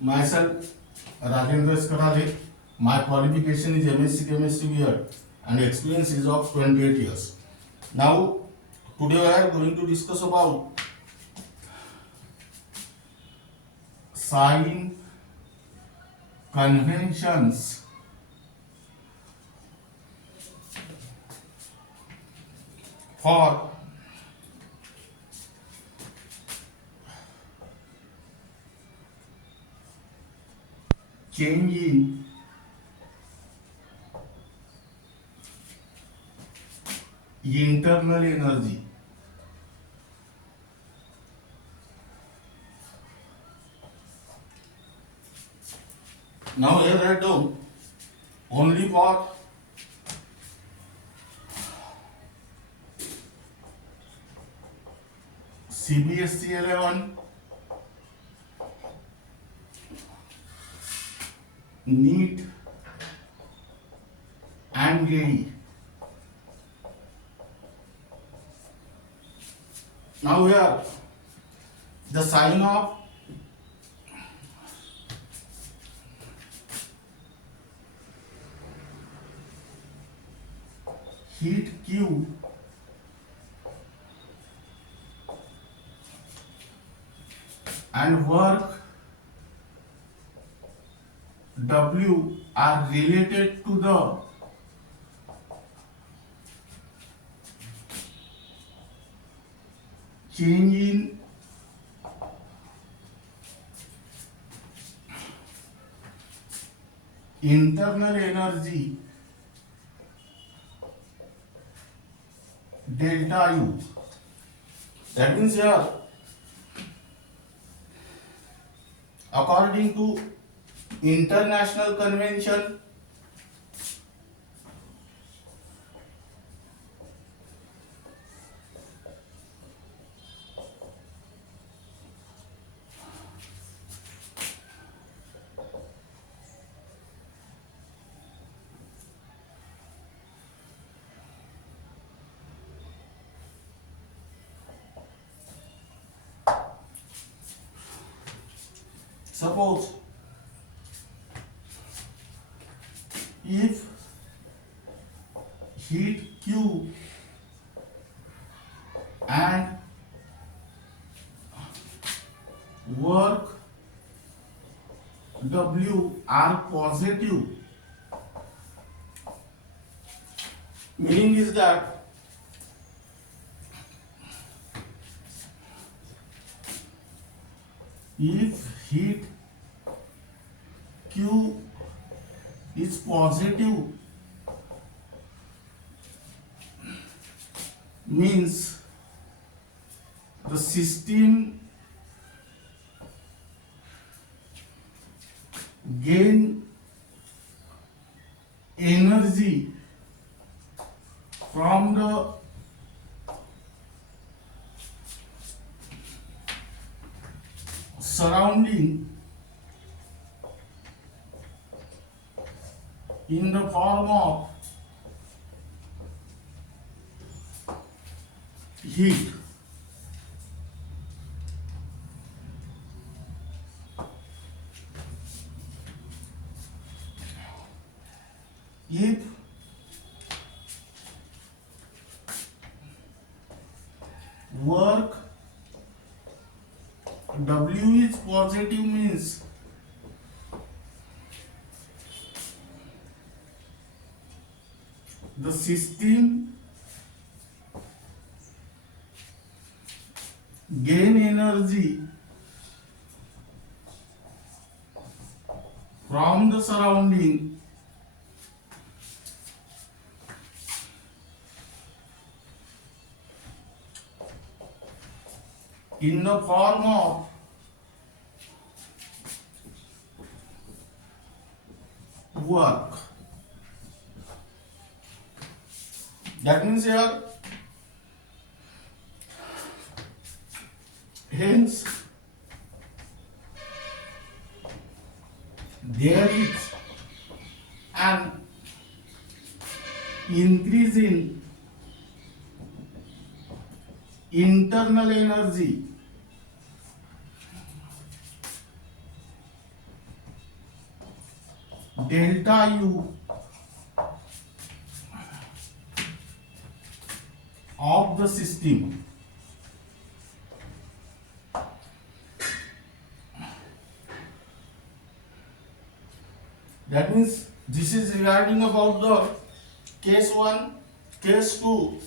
Myself, Rajendra Eskarale. My qualification is MSc Chemistry B.Ed and experience is of 28 years. Now, today we are going to discuss about sign conventions for change in internal energy. Now here write down only for CBSE 11, NEET and JEE. Now here the sign of heat Q and work W are related to the change in internal energy delta U. That means here, according to international convention, suppose if heat Q and work W are positive, meaning is that if heat Q is positive, means the system gain energy from the surrounding in the form of heat. If work W is positive, means the system gain energy from the surrounding in the form of work. That means here, hence there is an increase in internal energy delta U of the system. That means this is regarding about the case 1, case 2.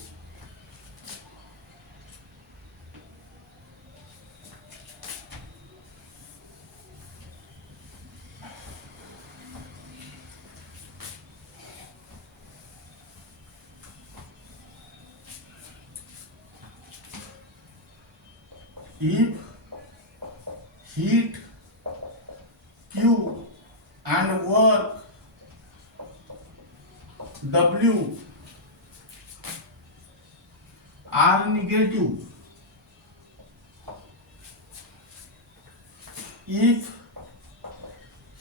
If heat Q and work W are negative, if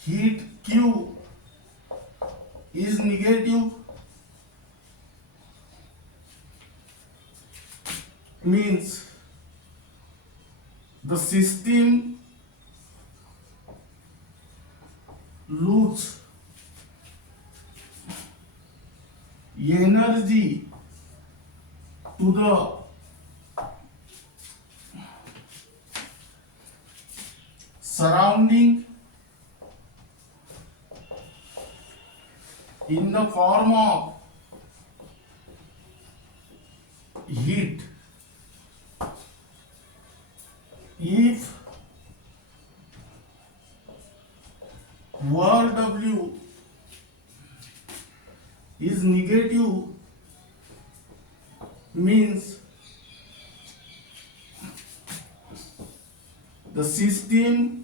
heat Q is negative, means the system lose energy to the surrounding in the form of heat. If work W is negative, means the system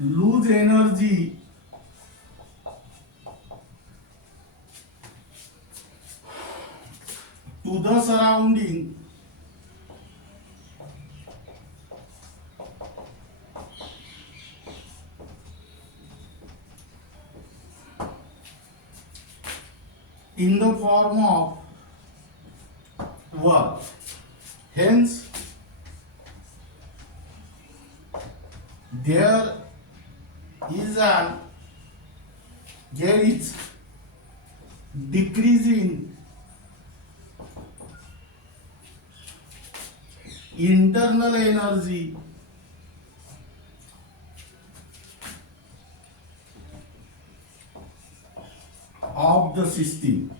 lose energy to the surrounding in the form of work. Hence, there is decrease in internal energy of the system.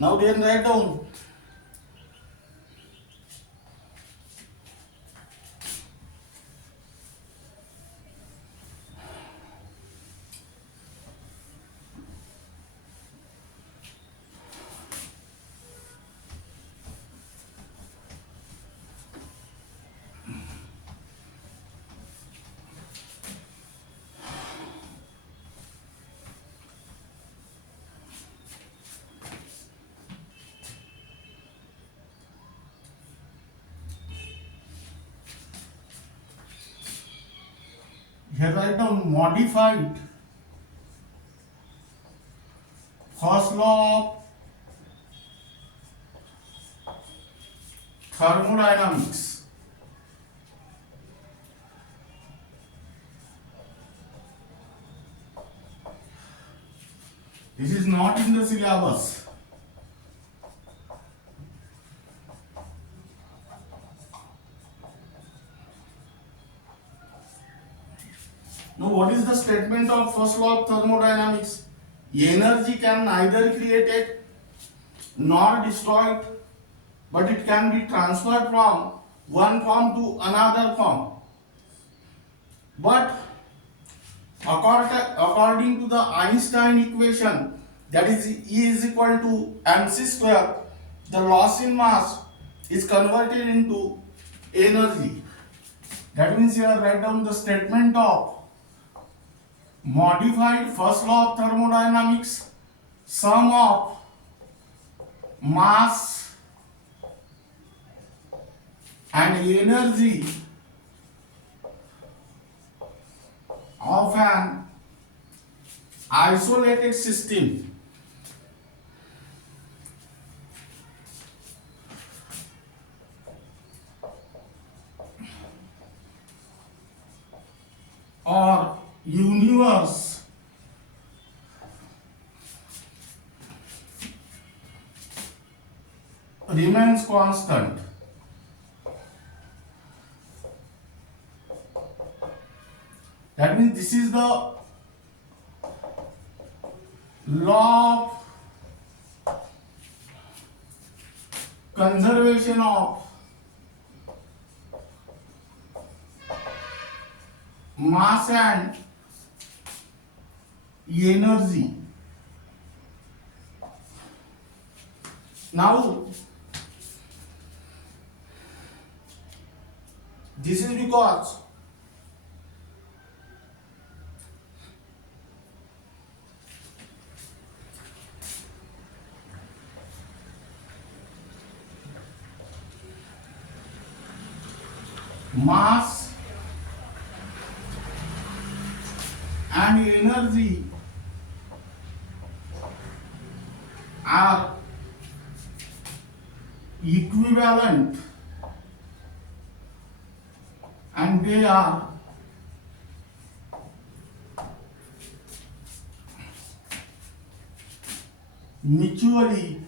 Now then write down here, write down modified first law of thermodynamics. This is not in the syllabus. Now, what is the statement of first law of thermodynamics? Energy can neither created nor destroyed, but it can be transferred from one form to another form. But according to the Einstein equation, that is E is equal to mc square, the loss in mass is converted into energy. That means here write down the statement of modified first law of thermodynamics, sum of mass and energy of an isolated system or universe remains constant. That means this is the law of conservation of mass and energy. Now, this is because mass and energy are equivalent and they are mutually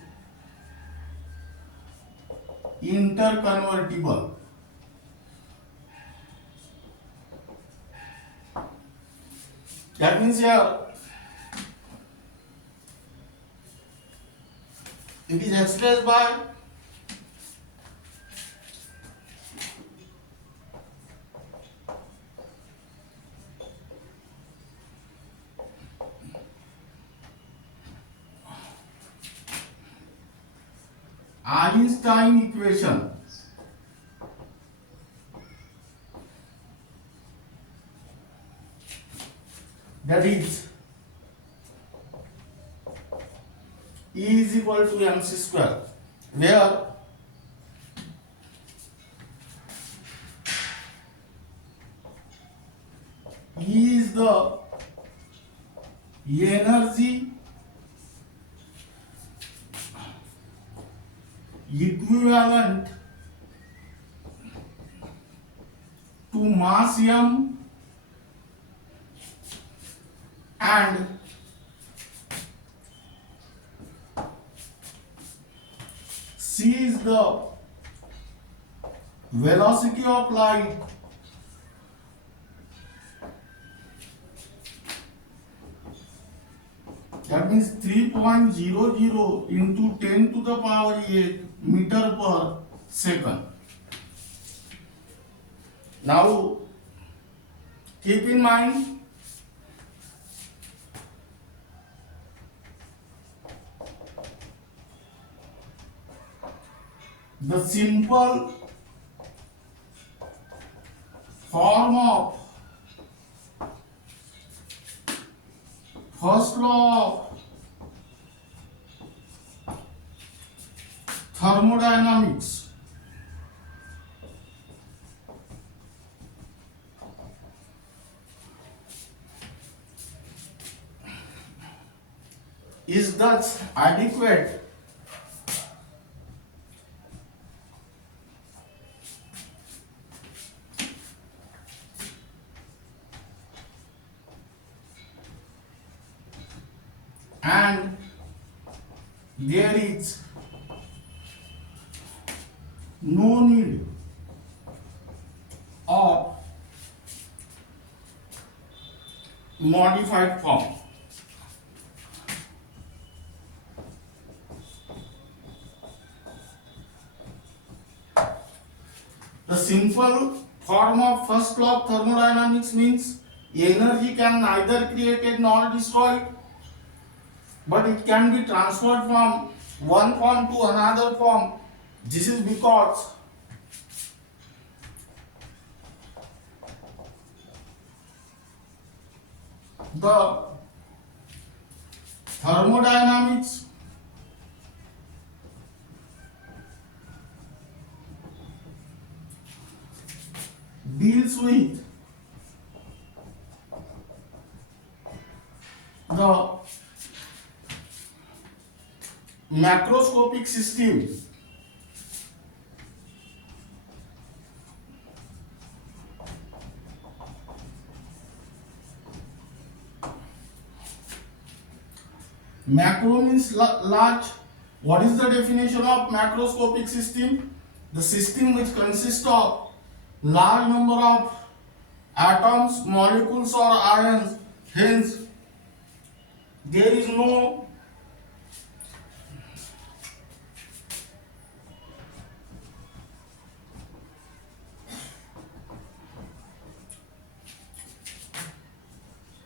interconvertible. That means here it is expressed by Einstein equation. That is E is equal to mc square, where E is the energy equivalent to mass m and c is the velocity of light that means 3.00 into 10 to the power 8 meter per second. Now keep in mind the simple form of first law of thermodynamics is thus adequate and there is no need of modified form. The simple form of first law of thermodynamics means energy can neither created nor destroyed, but it can be transferred from one form to another form. This is because the thermodynamics deals with the macroscopic system Macro means large. What is the definition of macroscopic system? The system which consists of large number of atoms, molecules or ions. Hence, there is no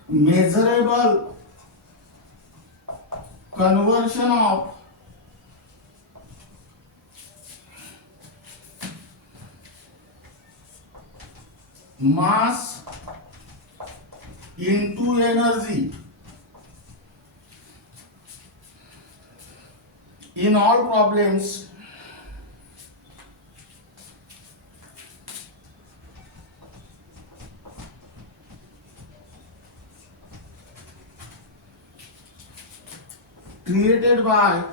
measurable conversion of mass into energy in all problems created by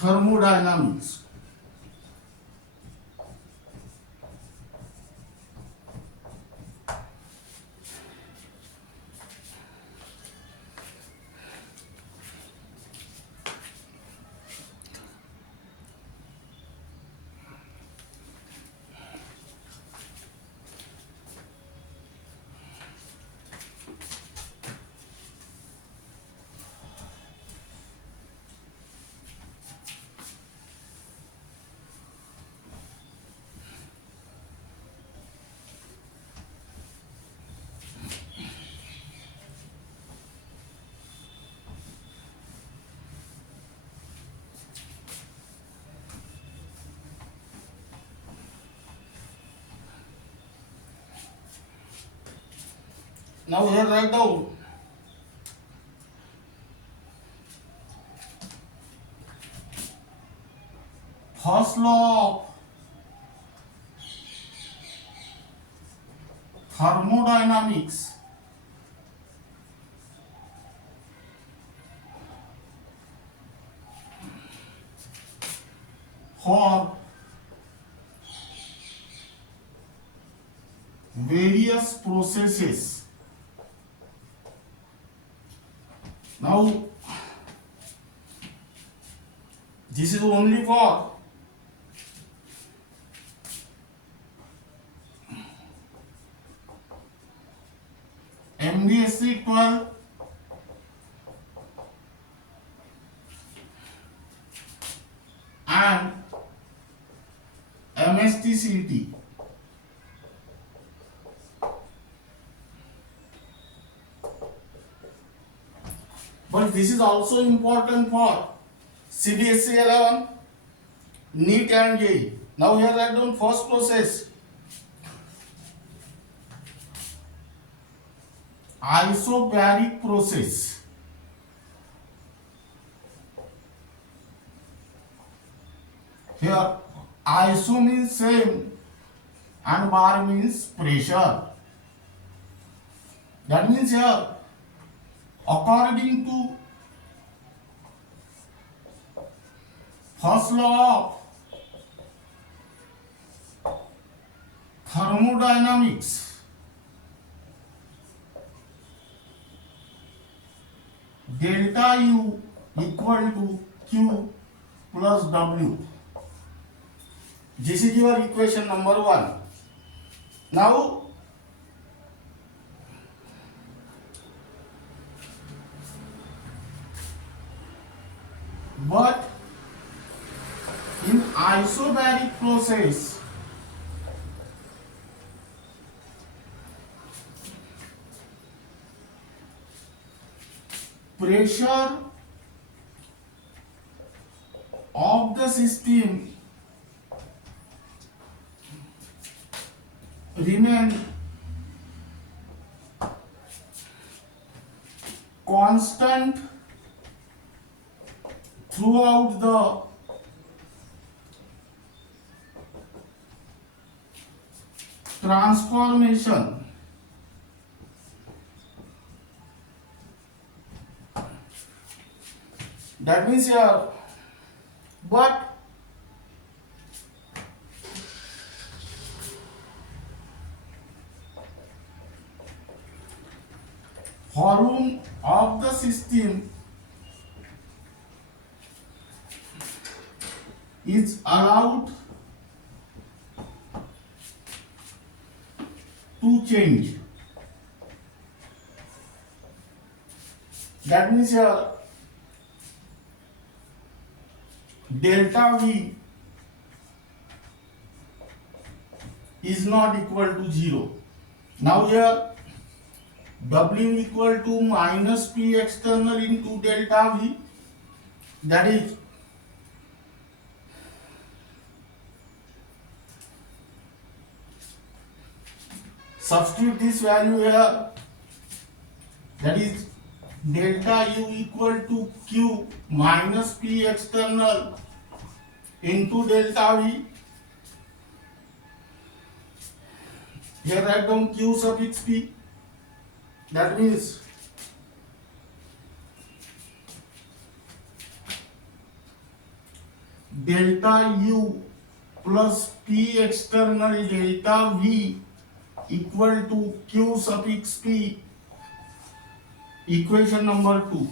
thermodynamics. Now here write down first law of thermodynamics for various processes. Now this is only for MBSE 12 and MHTCET. But this is also important for CBSE 11, NEET and JEE. Now here write down first process. Isobaric process. Here iso means same and bar means pressure. That means here according to first law of thermodynamics, delta U equal to Q plus W. This is your equation number 1. Now but in isobaric process pressure of the system remain constant throughout the transformation. That means here, but volume of the system is allowed to change. That means here delta V is not equal to 0. Now here W equal to minus P external into delta V, that is substitute this value here, that is delta U equal to Q minus P external into delta V. Here write down Q suffix P, that means delta U plus P external delta V equal to Q suffix P, equation number 2.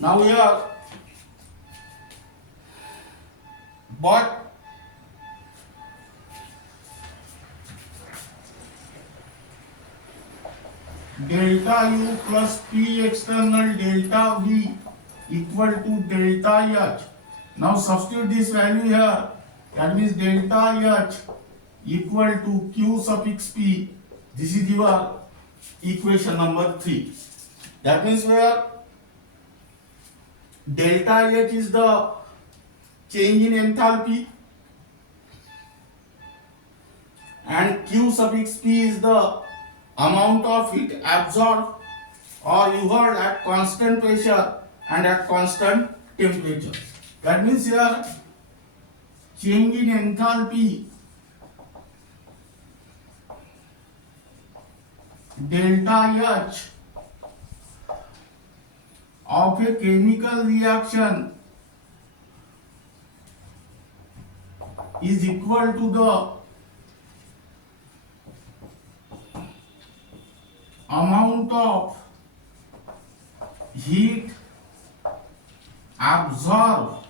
Now here, but delta U plus P external delta V equal to delta H. Now substitute this value here, that means delta H equal to Q suffix P. This is your equation number 3. That means where delta H is the change in enthalpy and Q suffix P is the amount of heat absorbed or evolved at constant pressure and at constant temperature. That means here change in enthalpy delta H of a chemical reaction is equal to the amount of heat absorbed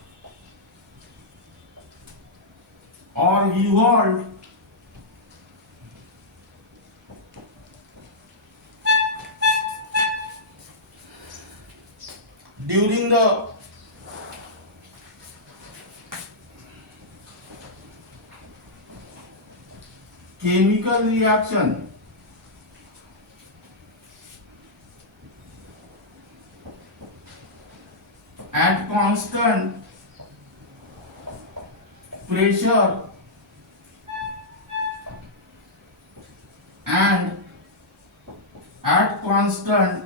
or evolved during the chemical reaction at constant pressure and at constant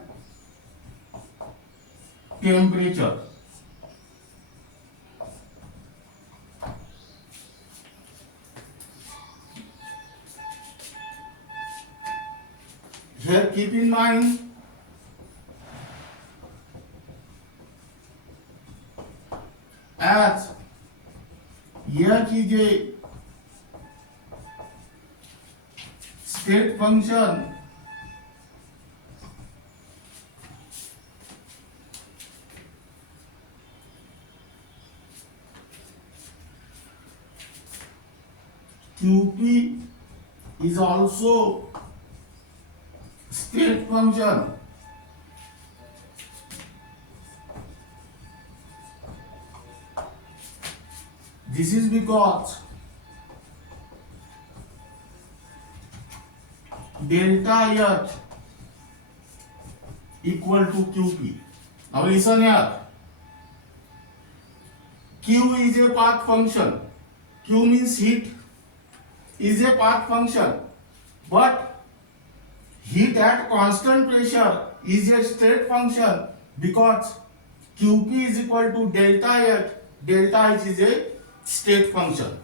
temperature. Here keep in mind as H is a state function, QP is also state function. This is because delta H equal to QP. Now listen here. Q is a path function. Q means heat is a path function, but heat at constant pressure is a state function because QP is equal to delta H. Delta H is a state function.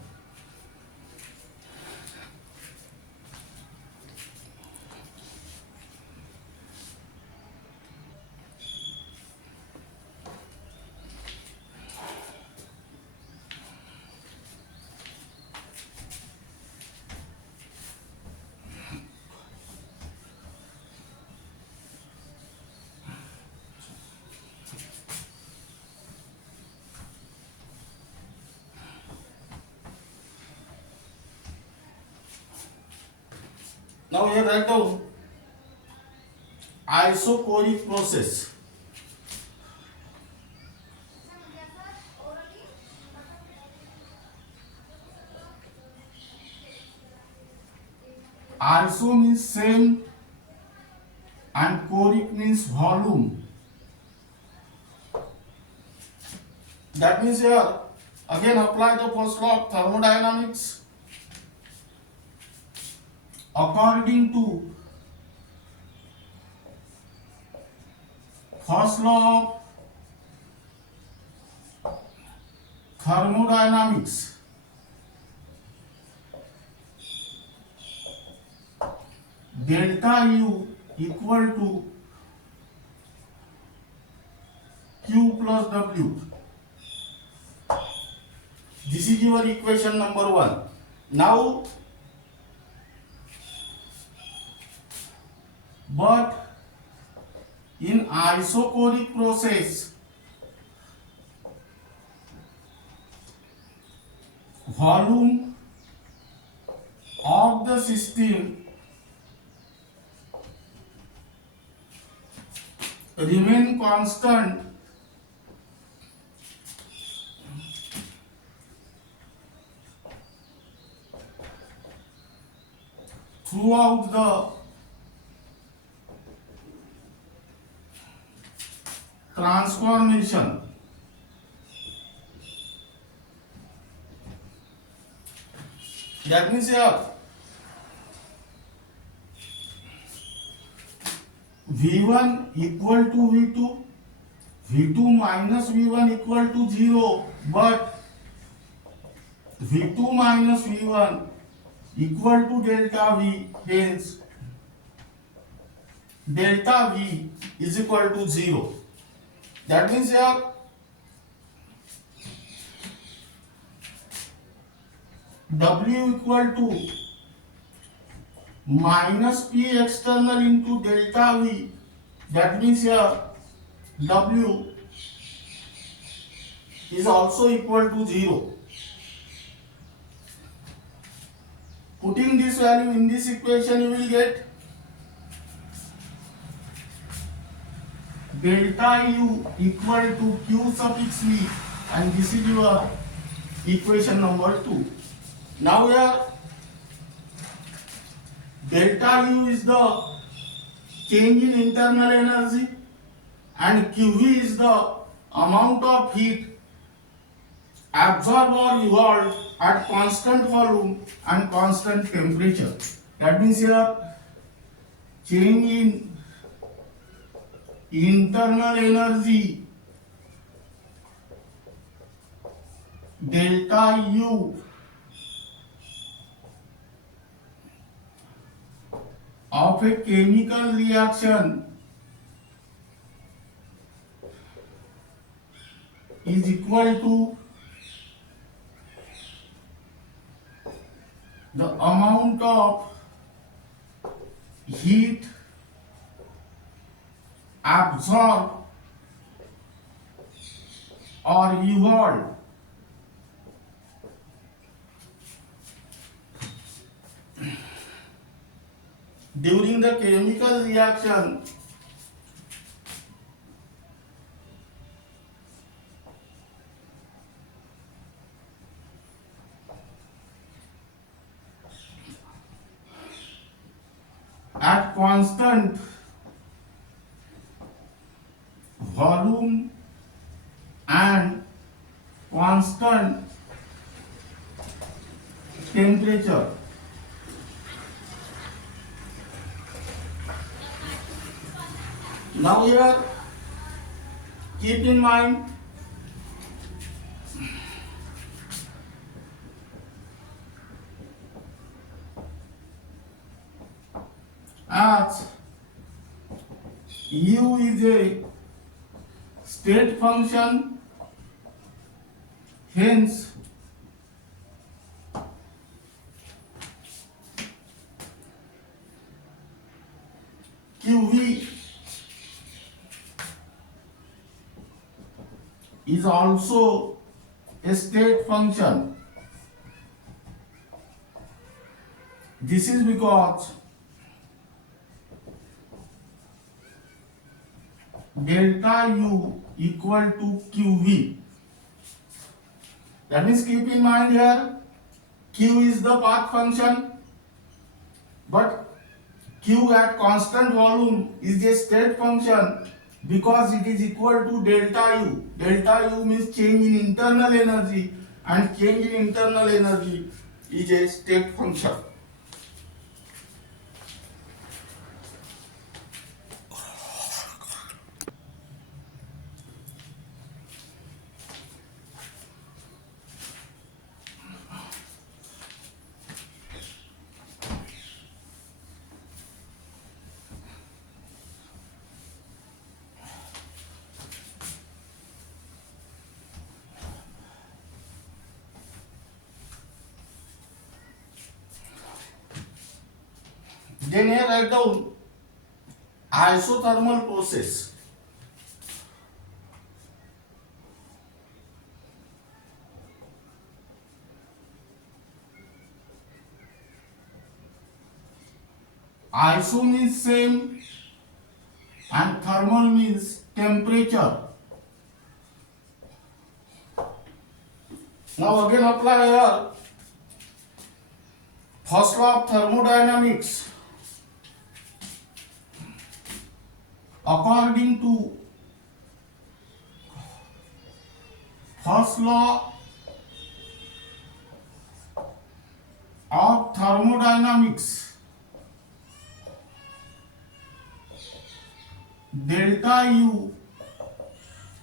Now here write down isoporic process. Iso means same and choric means volume. That means here again apply the first law of thermodynamics. According to first law of thermodynamics, delta U equal to Q plus W. This is your equation number 1. Now, but in isochoric process, volume of the system remain constant throughout the transformation. That means here V1 equal to V2, V2 minus V1 equal to 0, but V2 minus V1 equal to delta V, hence delta V is equal to 0. That means here W equal to minus P external into delta V. That means here W is also equal to 0. Putting this value in this equation, you will get delta U equal to Q suffix V, and this is your equation number 2. Now here delta U is the change in internal energy and QV is the amount of heat absorbed or evolved at constant volume and constant temperature. That means here change in internal energy delta U of a chemical reaction is equal to the amount of heat absorbed or evolved during the chemical reaction at constant volume and constant temperature. Now here keep in mind as U is a state function, hence QV is also a state function. This is because delta U equal to QV. That means keep in mind here Q is the path function, but Q at constant volume is a state function because it is equal to delta U. Delta U means change in internal energy, and change in internal energy is a state function. Then here write down isothermal process. Iso means same and thermal means temperature. Now again apply here first law of thermodynamics. According to first law of thermodynamics, delta U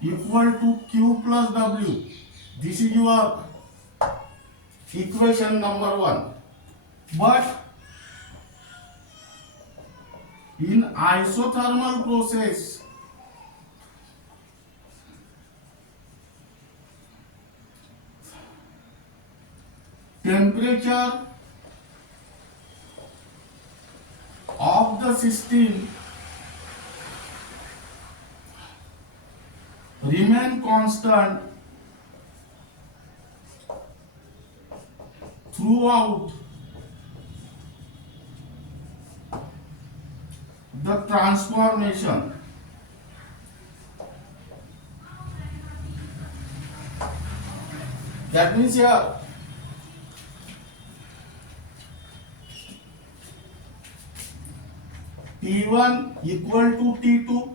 equal to Q plus W. This is your equation number 1. But in isothermal process, temperature of the system remain constant throughout the transformation. That means here T1 equal to T2,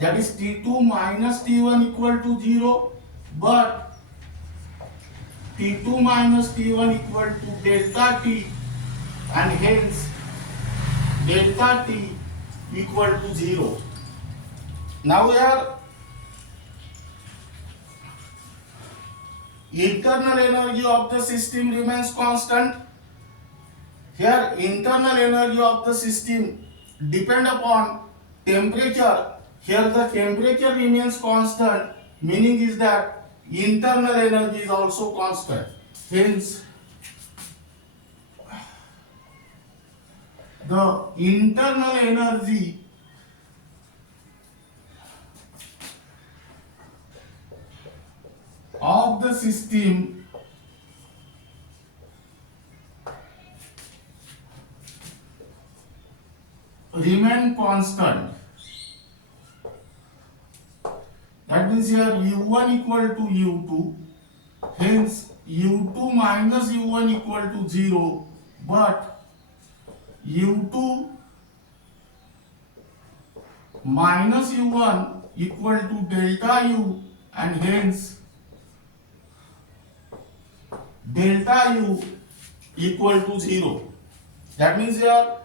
that is T2 minus T1 equal to 0, but T2 minus T1 equal to delta T, and hence delta T equal to 0. Now here internal energy of the system remains constant. Here internal energy of the system depend upon temperature. Here the temperature remains constant, meaning is that internal energy is also constant. Hence the internal energy of the system remain constant. That means here U1 equal to U2, hence U2 minus U1 equal to 0, but U2 minus U1 equal to delta U, and hence delta U equal to 0. That means here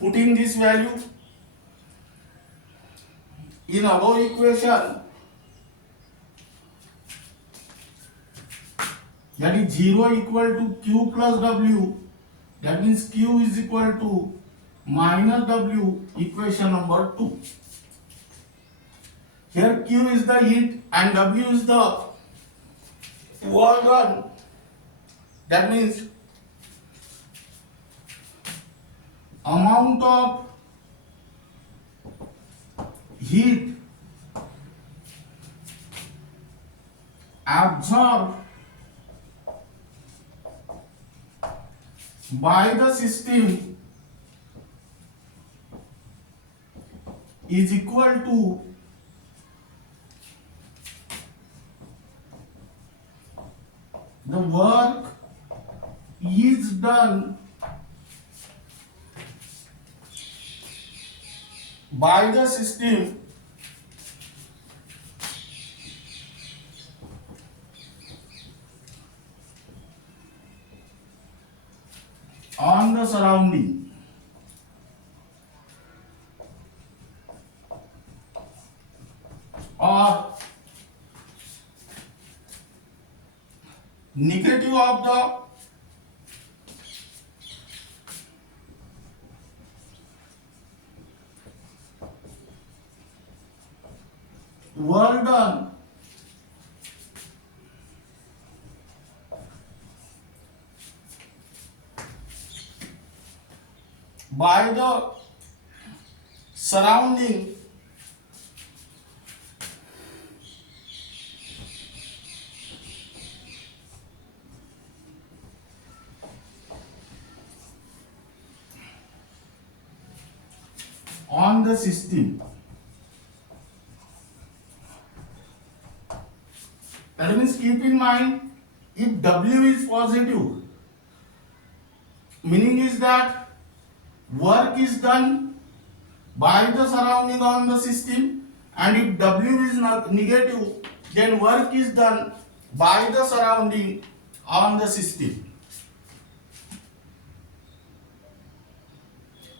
putting this value in above equation, that is 0 equal to Q plus W, that means Q is equal to minus W, equation number 2. Here Q is the heat and W is the work done. That means amount of heat absorbed by the system is equal to the work is done by the system on the surrounding. Or negative of the work done by the surrounding on the system. That means keep in mind, if W is positive, meaning is that work is done by the surrounding on the system, and if W is not negative, then work is done by the surrounding on the system.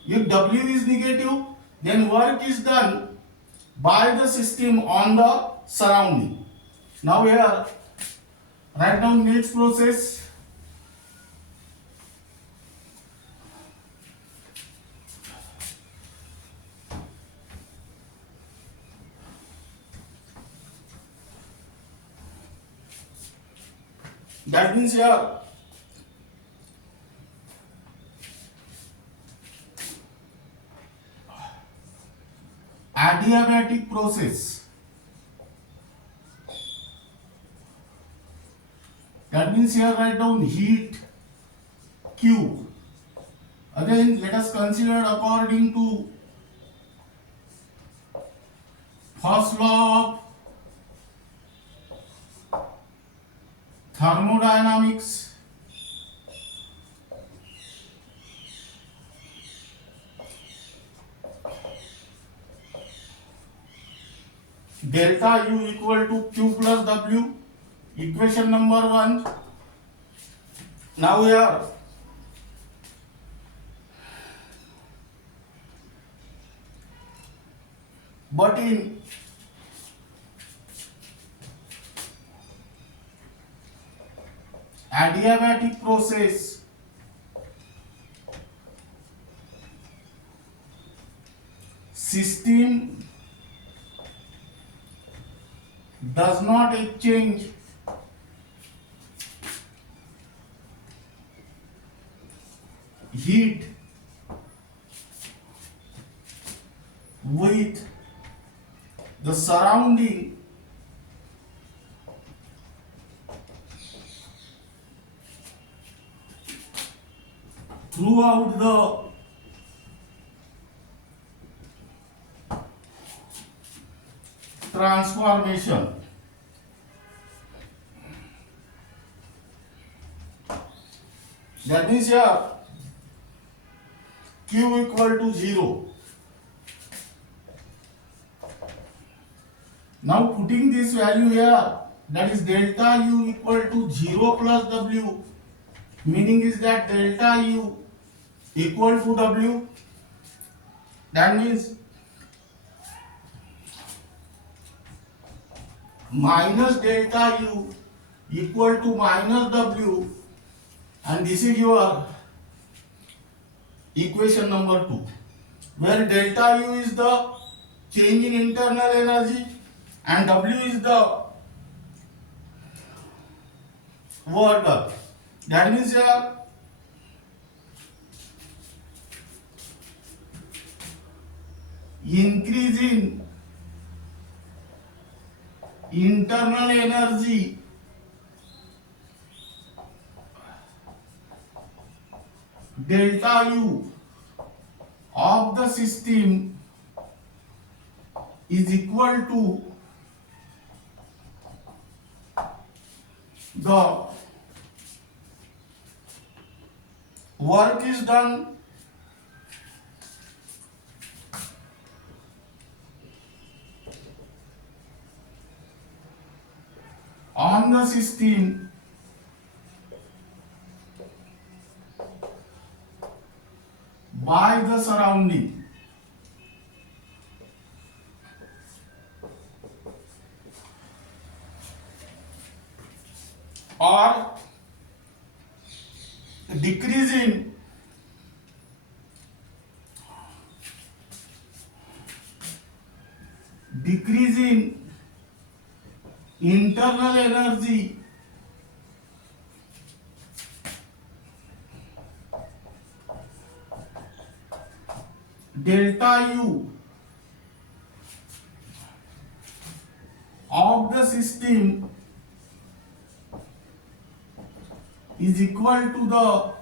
If W is negative, then work is done by the system on the surrounding. Now here, write down next process. That means here, adiabatic process. That means here write down heat Q. Again, let us consider according to first law of thermodynamics. Delta U equal to Q plus W. Equation number 1. Now here, but in adiabatic process, system does not exchange heat with the surrounding throughout the transformation. That means here Q equal to 0. Now putting this value here, that is delta U equal to 0 plus W, meaning is that delta U equal to W. That means minus delta U equal to minus W, and this is your equation number 2, where delta U is the change in internal energy and W is the work done. That means here increase in internal energy delta U of the system is equal to the work is done on the system by the surrounding. Or decrease in internal energy delta U of the system is equal to the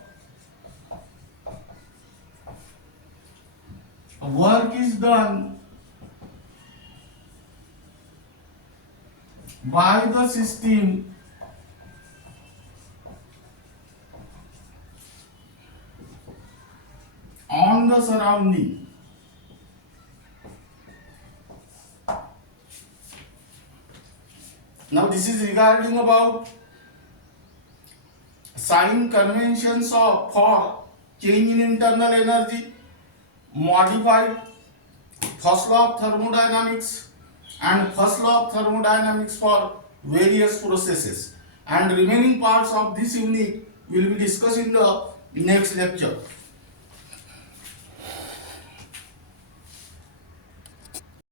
work is done by the system on the surrounding. Now this is regarding about sign conventions of for change in internal energy, modified first law of thermodynamics and first law of thermodynamics for various processes, and remaining parts of this unit will be discussed in the next lecture.